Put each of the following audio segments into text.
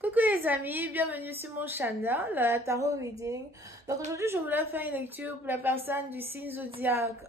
Coucou les amis, bienvenue sur mon channel, Tarot Reading. Donc aujourd'hui, je voulais faire une lecture pour la personne du signe zodiaque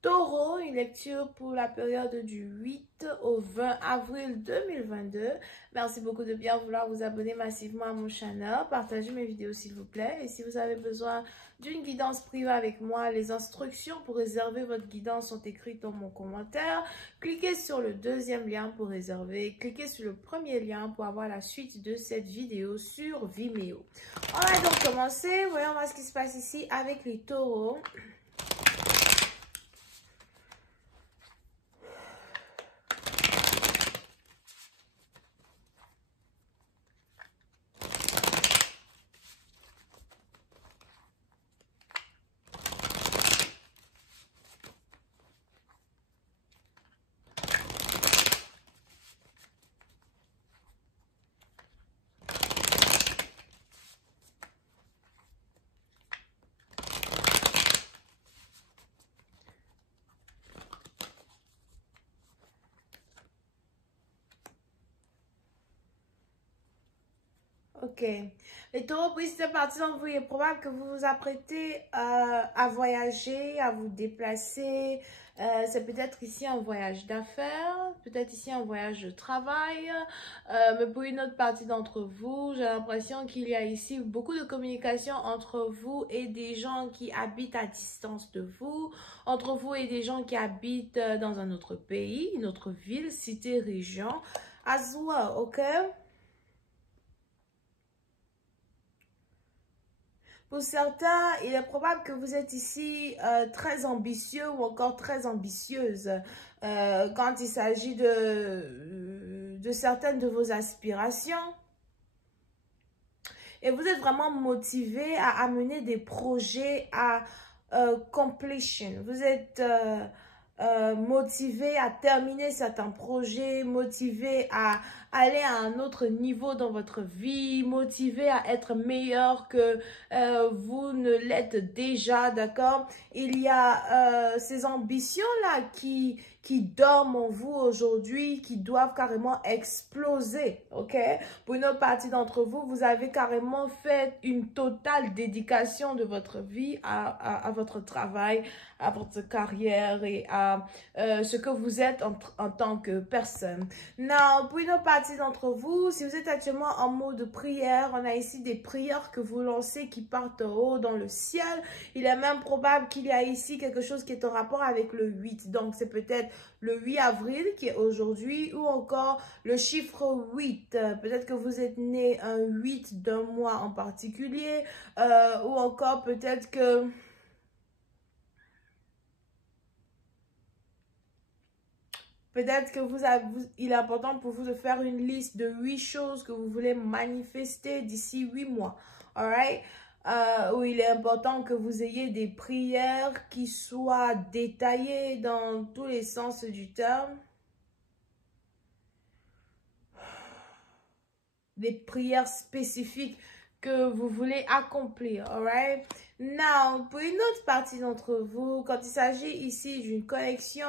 Taureau, une lecture pour la période du 8 au 20 avril 2022. Merci beaucoup de bien vouloir vous abonner massivement à mon channel, partagez mes vidéos s'il vous plaît. Et si vous avez besoin d'une guidance privée avec moi, les instructions pour réserver votre guidance sont écrites dans mon commentaire. Cliquez sur le deuxième lien pour réserver. Cliquez sur le premier lien pour avoir la suite de cette vidéo sur Vimeo. On va donc commencer. Voyons voir ce qui se passe ici avec les taureaux. Ok. Les taureaux, puis c'est parti d'entre vous. Il est probable que vous vous apprêtez à voyager, à vous déplacer. C'est peut-être ici un voyage d'affaires, peut-être ici un voyage de travail. Mais pour une autre partie d'entre vous, j'ai l'impression qu'il y a ici beaucoup de communication entre vous et des gens qui habitent à distance de vous. Entre vous et des gens qui habitent dans un autre pays, une autre ville, cité, région. As well, ok? Pour certains, il est probable que vous êtes ici très ambitieux ou encore très ambitieuse quand il s'agit de certaines de vos aspirations. Et vous êtes vraiment motivé à amener des projets à completion. Vous êtes motivé à terminer certains projets, motivé à aller à un autre niveau dans votre vie, motivé à être meilleur que vous ne l'êtes déjà, d'accord? Il y a ces ambitions-là qui dorment en vous aujourd'hui, qui doivent carrément exploser, ok? Pour une autre partie d'entre vous, vous avez carrément fait une totale dédication de votre vie à votre travail, à votre carrière et à ce que vous êtes en tant que personne. Now, pour une autre partie d'entre vous, si vous êtes actuellement en mode prière, on a ici des prières que vous lancez qui partent en haut dans le ciel. Il est même probable qu'il y a ici quelque chose qui est en rapport avec le 8. Donc, c'est peut-être le 8 avril qui est aujourd'hui ou encore le chiffre 8. Peut-être que vous êtes né un 8 d'un mois en particulier ou encore peut-être que... Peut-être que il est important pour vous de faire une liste de 8 choses que vous voulez manifester d'ici 8 mois. Alright? Où il est important que vous ayez des prières qui soient détaillées dans tous les sens du terme. Des prières spécifiques que vous voulez accomplir, alright? Now, pour une autre partie d'entre vous, quand il s'agit ici d'une connexion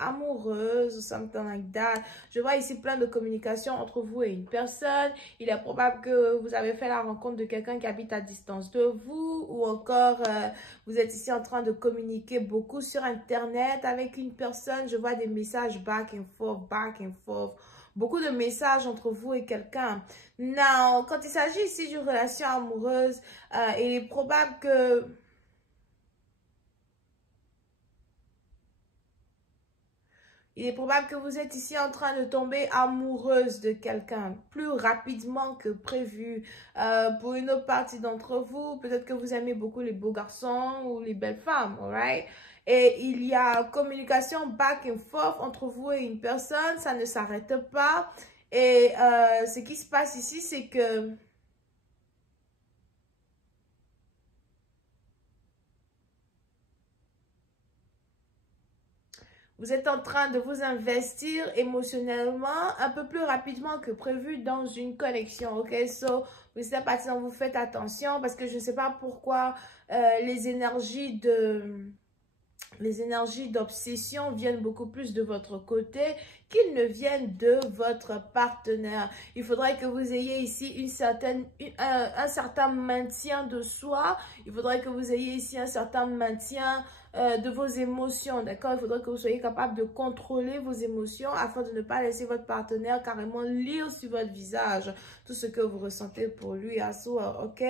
amoureuse ou something like that, je vois ici plein de communication entre vous et une personne. Il est probable que vous avez fait la rencontre de quelqu'un qui habite à distance de vous ou encore vous êtes ici en train de communiquer beaucoup sur Internet avec une personne. Je vois des messages back and forth, back and forth. Beaucoup de messages entre vous et quelqu'un. Non, quand il s'agit ici d'une relation amoureuse, il est probable que... Il est probable que vous êtes ici en train de tomber amoureuse de quelqu'un plus rapidement que prévu. Pour une autre partie d'entre vous, peut-être que vous aimez beaucoup les beaux garçons ou les belles femmes, alright? Et il y a communication back and forth entre vous et une personne, ça ne s'arrête pas. Et ce qui se passe ici, c'est que... Vous êtes en train de vous investir émotionnellement un peu plus rapidement que prévu dans une connexion, ok? So, vous savez pas si vous faites attention parce que je ne sais pas pourquoi les énergies de les énergies d'obsession viennent beaucoup plus de votre côté qu'ils ne viennent de votre partenaire. Il faudrait que vous ayez ici un certain maintien de soi. Il faudrait que vous ayez ici un certain maintien de vos émotions, d'accord? Il faudrait que vous soyez capable de contrôler vos émotions afin de ne pas laisser votre partenaire carrément lire sur votre visage tout ce que vous ressentez pour lui à soi, ok?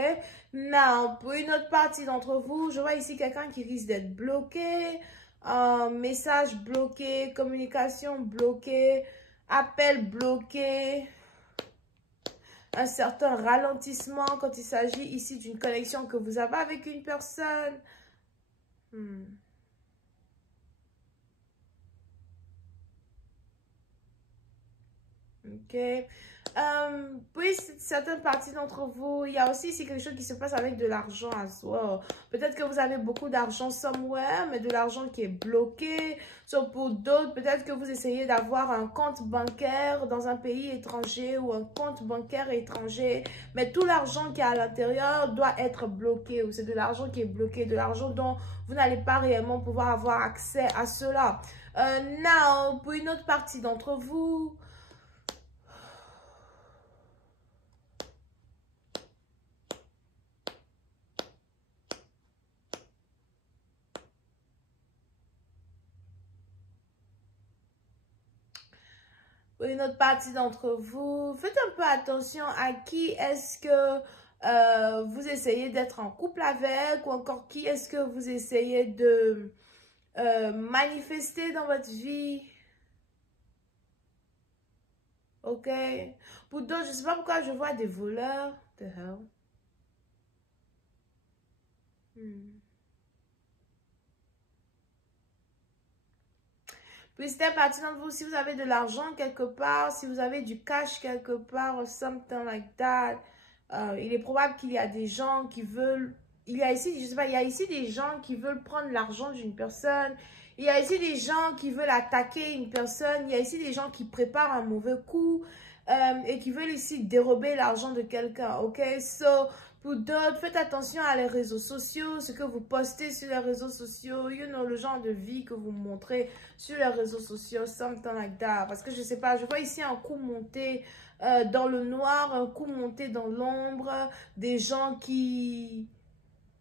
Now, pour une autre partie d'entre vous, je vois ici quelqu'un qui risque d'être bloqué, message bloqué, communication bloquée, appel bloqué, un certain ralentissement quand il s'agit ici d'une connexion que vous avez avec une personne. Ok. Puis, certaines parties d'entre vous, il y a aussi ici quelque chose qui se passe avec de l'argent à soi. Peut-être que vous avez beaucoup d'argent somewhere, mais de l'argent qui est bloqué. So, pour d'autres, peut-être que vous essayez d'avoir un compte bancaire dans un pays étranger ou un compte bancaire étranger, mais tout l'argent qui est à l'intérieur doit être bloqué, ou c'est de l'argent qui est bloqué, de l'argent dont vous n'allez pas réellement pouvoir avoir accès à cela. Now, pour une autre partie d'entre vous, une autre partie d'entre vous, faites un peu attention à qui est-ce que vous essayez d'être en couple avec, ou encore qui est-ce que vous essayez de manifester dans votre vie. Ok? Pour d'autres, je ne sais pas pourquoi je vois des voleurs. The hell? Puis c'était parti d'entre vous, si vous avez de l'argent quelque part, si vous avez du cash quelque part, or something like that, il est probable qu'il y a des gens qui veulent, il y a ici, je sais pas, il y a ici des gens qui veulent prendre l'argent d'une personne, il y a ici des gens qui veulent attaquer une personne, il y a ici des gens qui préparent un mauvais coup et qui veulent ici dérober l'argent de quelqu'un, ok? So, pour d'autres, faites attention à les réseaux sociaux, ce que vous postez sur les réseaux sociaux, you know, le genre de vie que vous montrez sur les réseaux sociaux, something like that. Parce que je sais pas, je vois ici un coup monté dans le noir, un coup monté dans l'ombre, des gens qui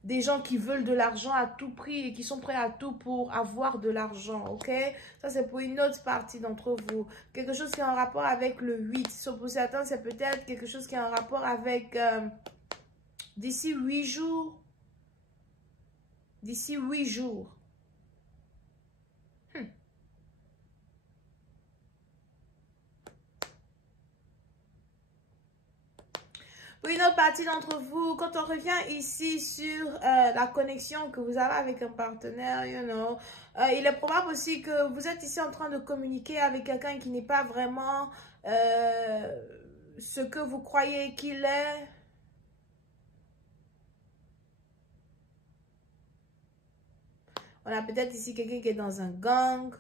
veulent de l'argent à tout prix et qui sont prêts à tout pour avoir de l'argent, ok? Ça, c'est pour une autre partie d'entre vous. Quelque chose qui est en rapport avec le 8. So, pour certains, c'est peut-être quelque chose qui est en rapport avec... d'ici 8 jours. D'ici 8 jours. Pour une autre partie d'entre vous, quand on revient ici sur la connexion que vous avez avec un partenaire, you know, il est probable aussi que vous êtes ici en train de communiquer avec quelqu'un qui n'est pas vraiment ce que vous croyez qu'il est. On a peut-être ici quelqu'un qui est dans un gang.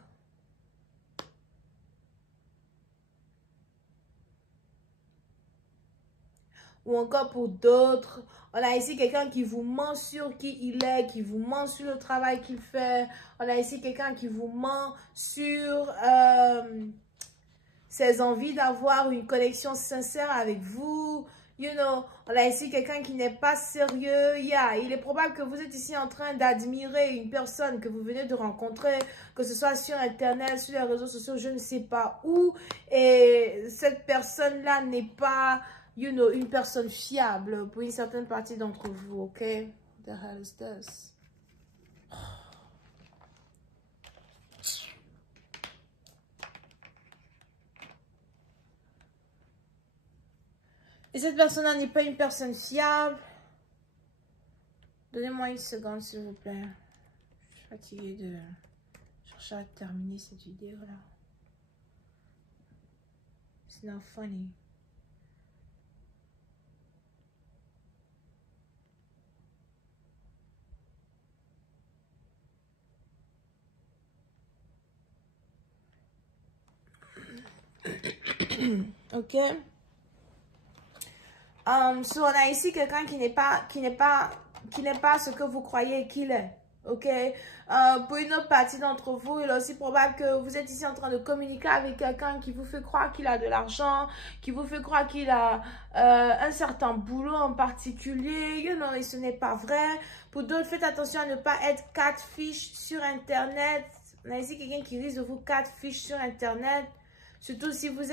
Ou encore pour d'autres, on a ici quelqu'un qui vous ment sur qui il est, qui vous ment sur le travail qu'il fait. On a ici quelqu'un qui vous ment sur ses envies d'avoir une connexion sincère avec vous. You know, on a ici quelqu'un qui n'est pas sérieux. Il est probable que vous êtes ici en train d'admirer une personne que vous venez de rencontrer, que ce soit sur Internet, sur les réseaux sociaux, je ne sais pas où. Et cette personne-là n'est pas... you know, une personne fiable pour une certaine partie d'entre vous, ok? What the hell is this? Et cette personne-là n'est pas une personne fiable. Donnez-moi une seconde, s'il vous plaît. Je suis fatiguée de chercher à terminer cette vidéo-là. It's not funny. Ok. So on a ici quelqu'un qui n'est pas ce que vous croyez qu'il est. Ok, pour une autre partie d'entre vous, il est aussi probable que vous êtes ici en train de communiquer avec quelqu'un qui vous fait croire qu'il a de l'argent, qui vous fait croire qu'il a un certain boulot en particulier, et ce n'est pas vrai. Pour d'autres, faites attention à ne pas être catfish sur Internet. On a ici quelqu'un qui risque de vous catfish sur Internet. Surtout si vous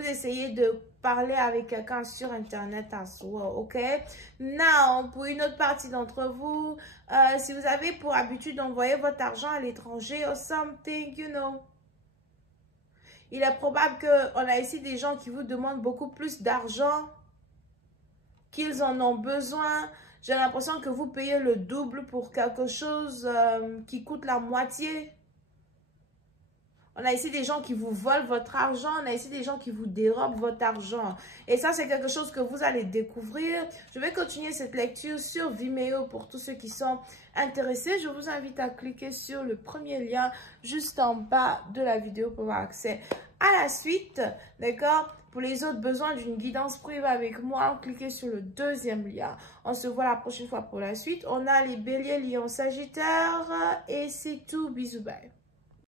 essayez de parler avec quelqu'un sur Internet à soi, ok? Now, pour une autre partie d'entre vous, si vous avez pour habitude d'envoyer votre argent à l'étranger or something, il est probable qu'on a ici des gens qui vous demandent beaucoup plus d'argent qu'ils en ont besoin. J'ai l'impression que vous payez le double pour quelque chose qui coûte la moitié. On a ici des gens qui vous volent votre argent. On a ici des gens qui vous dérobent votre argent. Et ça, c'est quelque chose que vous allez découvrir. Je vais continuer cette lecture sur Vimeo pour tous ceux qui sont intéressés. Je vous invite à cliquer sur le premier lien juste en bas de la vidéo pour avoir accès à la suite. D'accord? Pour les autres besoins d'une guidance privée avec moi, cliquez sur le deuxième lien. On se voit la prochaine fois pour la suite. On a les béliers, lions, sagittaires et c'est tout. Bisous, bye.